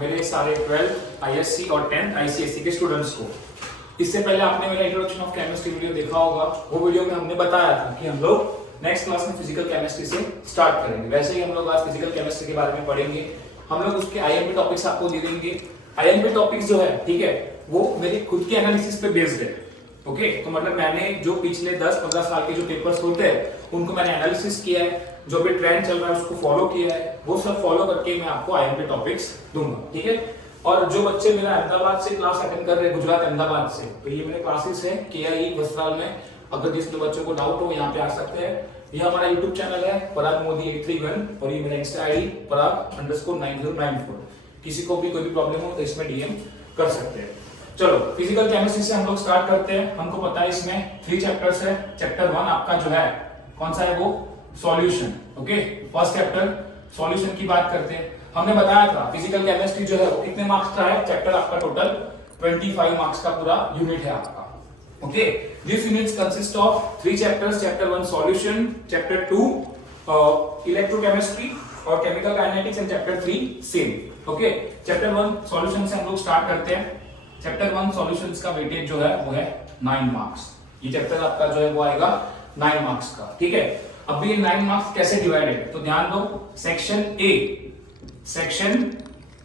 मेरे सारे 12th ISC और 10th आईसीएसई के स्टूडेंट्स को, इससे पहले आपने मेरा इंट्रोडक्शन ऑफ केमिस्ट्री वीडियो देखा होगा। वो वीडियो में हमने बताया था कि हम लोग नेक्स्ट क्लास में फिजिकल केमिस्ट्री से स्टार्ट करेंगे। वैसे ही हम लोग आज फिजिकल केमिस्ट्री के बारे में पढ़ेंगे। हम लोग उसके आईएमपी टॉपिक्स आपको दे देंगे। आईएमपी टॉपिक्स जो है, ठीक है, वो मेरी खुद की एनालिसिस पे बेस्ड है। ओके, तो मतलब मैंने जो पिछले 10-15 साल के जो पेपर्स होते हैं उनको मैंने एनालिसिस किया है, जो भी ट्रेंड चल रहा है उसको फॉलो किया है, वो सब फॉलो करके मैं आपको आईएमपी टॉपिक्स दूंगा, ठीक है। और जो बच्चे मेरा अहमदाबाद से क्लास अटेंड कर रहे हैं, गुजरात अहमदाबाद से, तो ये मेरे क्लासेस है केआई वस्त्राल में। अगर जिस बच्चों को डाउट हो यहाँ पे आ सकते हैं। ये हमारा यूट्यूब चैनल है पराग मोदी 831 और ये मेरा इंस्टा आईडी पराग_9094। किसी को भी कोई भी प्रॉब्लम हो तो इसमें डीएम कर सकते हैं। चलो फिजिकल केमिस्ट्री से हम लोग स्टार्ट करते हैं। हमको पता है इसमें 3 चैप्टर्स है। चैप्टर 1 आपका जो है कौन सा है, वो solution. Okay, first chapter solution की बात करते हैं। हमने बताया था फिजिकल केमिस्ट्री जो है वो कितने मार्क्स का है। चैप्टर आपका टोटल 25 मार्क्स का पूरा यूनिट है आपका। Okay, this units consist of 3 chapters. Chapter 1 solution, chapter 2 electrochemistry और chemical kinetics and chapter 3 same. Okay, chapter 1 solution से हम लोग स्टार्ट करते हैं। चैप्टर 1 सॉल्यूशंस का वेटेज जो है वो है 9 मार्क्स। ये चैप्टर आपका जो है वो आएगा 9 मार्क्स का, ठीक है। अब ये 9 मार्क्स कैसे डिवाइडेड है तो ध्यान दो। सेक्शन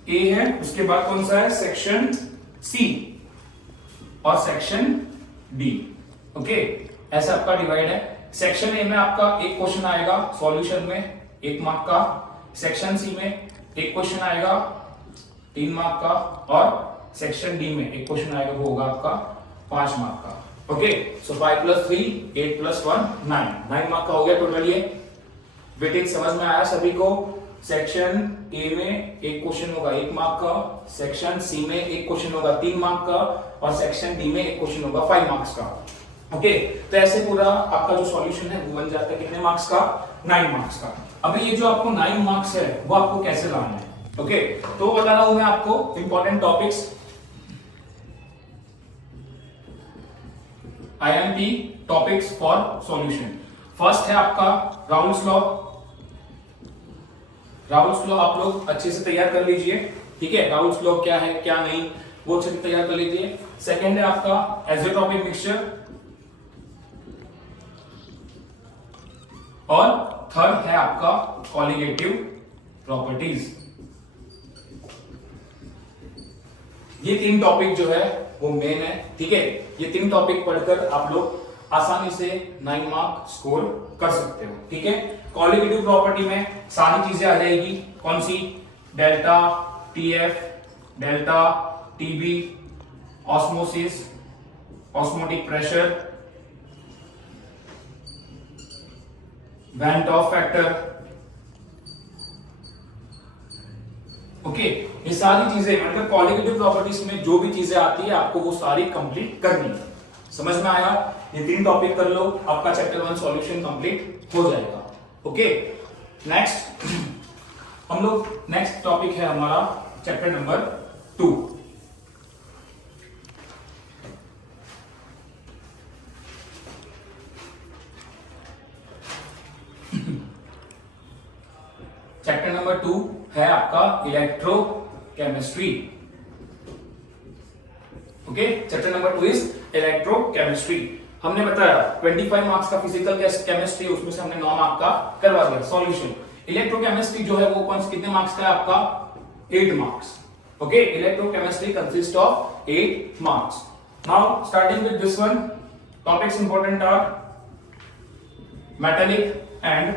ए है, उसके बाद कौन सा है, सेक्शन सी और सेक्शन डी। ओके, ऐसा आपका डिवाइड है। सेक्शन ए में आपका एक क्वेश्चन आएगा सॉल्यूशन में 1 मार्क का। सेक्शन सी में एक क्वेश्चन आएगा 3 मार्क का और सेक्शन डी में एक क्वेश्चन आएगा वो होगा आपका 5 मार्क का। ओके, सो 5 + 3 8 + 1 9 मार्क का हो गया टोटल। ये वेटेज समझ में आया सभी को। सेक्शन ए में एक क्वेश्चन होगा 1 मार्क का, सेक्शन सी में एक क्वेश्चन होगा 3 मार्क का और सेक्शन डी में एक क्वेश्चन होगा 5 मार्क्स का। ओके, तो ऐसे पूरा आपका जो सॉल्यूशन है वो बन जाता है कितने मार्क्स का, 9 मार्क्स का। अभी ये जो आपको 9 मार्क्स है वो आपको कैसे लाना है। ओके, तो बता रहा हूं मैं आपको important topics IMP topics for solution. First है आपका राउल्स लॉ। राउल्स लॉ आप लोग अच्छे से तैयार कर लीजिए, ठीक है। राउल्स लॉ क्या है क्या नहीं वो अच्छे से तैयार कर लीजिए। सेकंड है आपका एज़ोट्रोपिक मिक्सचर और थर्ड है आपका कॉलिगेटिव प्रॉपर्टीज। ये 3 टॉपिक जो है वो मेन है, ठीक है। ये 3 टॉपिक पढ़कर आप लोग आसानी से 9 मार्क स्कोर कर सकते हो, ठीक है। कॉलिगेटिव प्रॉपर्टी में सारी चीजें आ जाएगी। कौन सी, delta TF, delta TB, osmosis, osmotic pressure, van't Hoff factor. Okay, ये सारी चीजें मतलब कॉलिगेटिव प्रॉपर्टीज में जो भी चीजें आती है आपको वो सारी कंप्लीट करनी है। समझ में आया। ये 3 टॉपिक कर लो, आपका चैप्टर 1 सॉल्यूशन कंप्लीट हो जाएगा। ओके, नेक्स्ट हम लोग नेक्स्ट टॉपिक है हमारा चैप्टर नंबर 2। चैप्टर नंबर 2 है आपका electrochemistry. Okay, chapter number 2 is electrochemistry. हमने बताया 25 मार्क्स का फिजिकल केमिस्ट्री, उसमें से हमने 9 मार्क का करवा दिया सॉल्यूशन। इलेक्ट्रोकेमिस्ट्री जो है वो कौन से कितने मार्क्स का है आपका, 8 marks. Okay, electrochemistry consist of 8 marks. Now starting with this one, topics important are metallic and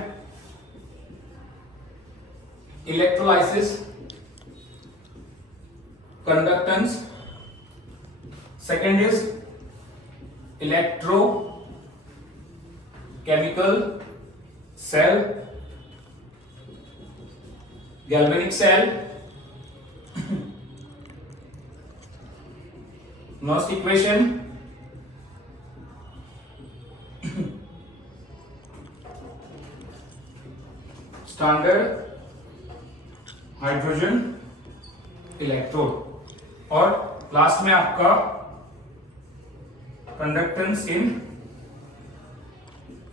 electrolysis, conductance. Second is electrochemical cell, galvanic cell, Nernst equation, standard hydrogen electrode और लास्ट में आपका conductance इन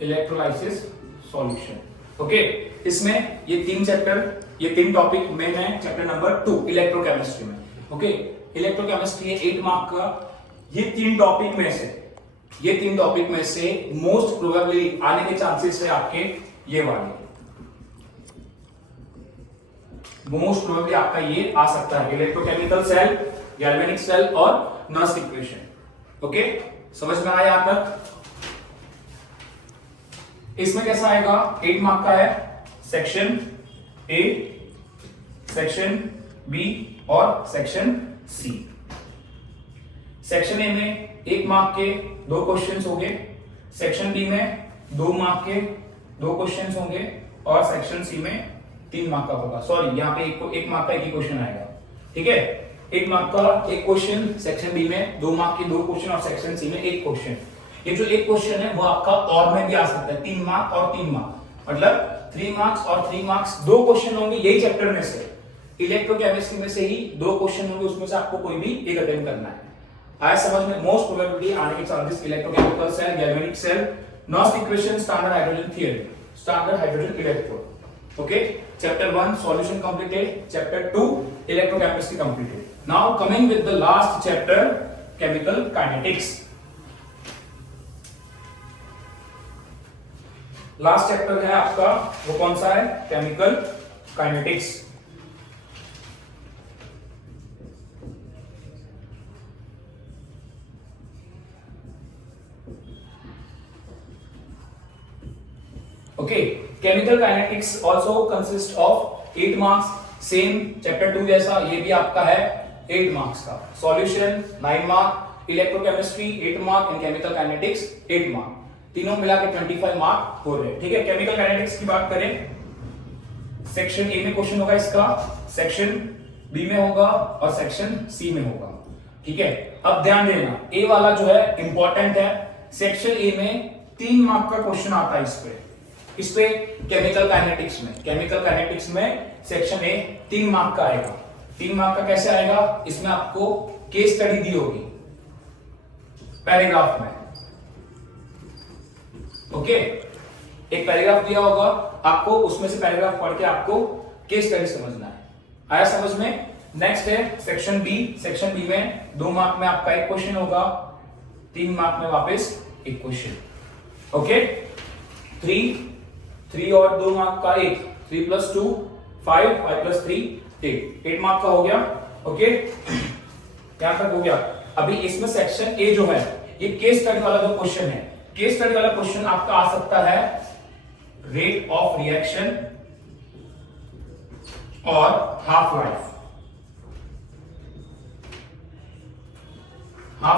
electrolysis solution. Okay, इसमें ये 3 chapter ये 3 topic main है chapter number 2 electrochemistry में। Okay, electrochemistry है 8 mark का। ये 3 टॉपिक में से मोस्ट प्रोबेबली आने के चांसेस है आपके ये वाले, मोस्ट प्रोबेबली आपका ये आ सकता है, इलेक्ट्रोकेमिकल सेल, गैल्वेनिक सेल और नर्स इक्वेशन। ओके, समझ में आया यहां तक? इसमें कैसा आएगा, 8 मार्क का है, सेक्शन ए, सेक्शन बी और सेक्शन सी। सेक्शन ए में 1 मार्क के 2 क्वेश्चंस होंगे, सेक्शन बी में 2 मार्क के 2 क्वेश्चंस होंगे और सेक्शन सी में 3 मार्क का होगा। सॉरी, यहाँ पे 1 मार्क का एक ही क्वेश्चन आएगा। ठीक है, 1 मार्क का एक क्वेश्चन सेक्शन बी में, 2 मार्क के 2 क्वेश्चन और सेक्शन सी में 1 क्वेश्चन। ये जो एक क्वेश्चन है वो आपका और में भी आ सकता है, 3 मार्क और 3 मार्क, मतलब 3 मार्क्स और 3 मार्क्स, 2 क्वेश्चन होंगे यही चैप्टर में से, इलेक्ट्रोकेमिस्ट्री में से ही 2 क्वेश्चन होंगे, उसमें से आपको कोई भी एक अटेम्प्ट करना है। आया समझ में? मोस्ट प्रोबेबिलिटी आने के chances electrochemical cell, galvanic cell, Nernst equation, standard hydrogen theory, standard hydrogen electrode. Okay, chapter 1 solution completed, chapter 2 electrochemistry completed. Now coming with the last chapter, chemical kinetics. Last chapter है आपका, वो कौन सा है? Chemical kinetics. Okay, chemical kinetics also consist of 8 marks, same chapter 2 जैसा ये भी आपका है 8 marks का। Solution 9 mark, electrochemistry 8 mark and chemical kinetics 8 mark, तीनों मिला के 25 मार्क हो रहे हैं। ठीक है, केमिकल काइनेटिक्स की बात करें, सेक्शन ए में क्वेश्चन होगा इसका, सेक्शन बी में होगा और सेक्शन सी में होगा। ठीक है, अब ध्यान देना, ए वाला जो है इंपॉर्टेंट है। सेक्शन ए में 3 मार्क का क्वेश्चन आता है इस पे केमिकल काइनेटिक्स में सेक्शन ए 3 मार्क का आएगा। 3 मार्क का कैसे आएगा? इसमें आपको केस स्टडी दी होगी पैराग्राफ में। ओके, एक पैराग्राफ दिया होगा आपको, उसमें से पैराग्राफ पढ़ के आपको केस स्टडी समझना है। आया समझ में? नेक्स्ट है सेक्शन बी। सेक्शन बी में 2 मार्क में आपका एक क्वेश्चन होगा, 3 मार्क में वापस एक क्वेश्चन। ओके, 3 और 2 मार्क का 1, 3 + 2 5, 5 + 3 8 मार्क का हो गया। ओके, यहां तक हो गया। अभी इसमें सेक्शन ए जो है, ये केस स्टडी वाला जो क्वेश्चन है, केस स्टडी वाला क्वेश्चन आपका आ सकता है रेट ऑफ रिएक्शन और हाफ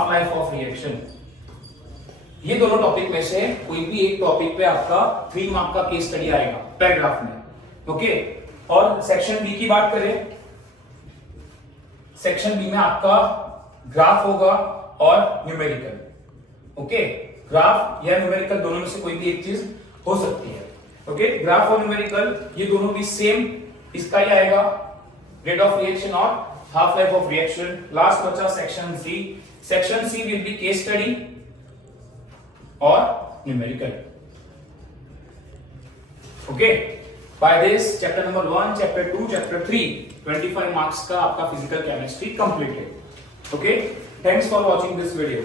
लाइफ ऑफ रिएक्शन। ये दोनों टॉपिक में से कोई भी एक टॉपिक पे आपका 3 मार्क का केस स्टडी आएगा पैराग्राफ में। ओके, और सेक्शन बी की बात करें, सेक्शन बी में आपका ग्राफ होगा और न्यूमेरिकल। ओके, ग्राफ या न्यूमेरिकल दोनों में से कोई भी एक चीज हो सकती है। ओके, ग्राफ और न्यूमेरिकल ये दोनों भी सेम इसका ही आएगा, रेट ऑफ रिएक्शन और half life of reaction. Last बचा section C. Section C will be case study और numerical. Okay, by this chapter number 1, chapter 2, chapter 3 25 marks का आपका physical chemistry completed. Okay, thanks for watching this video.